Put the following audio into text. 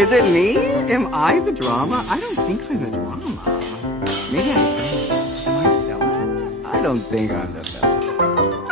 Is it me? Am I the drama? I don't think I'm the drama. Maybe I am. Am I the villain? I don't think I'm the villain.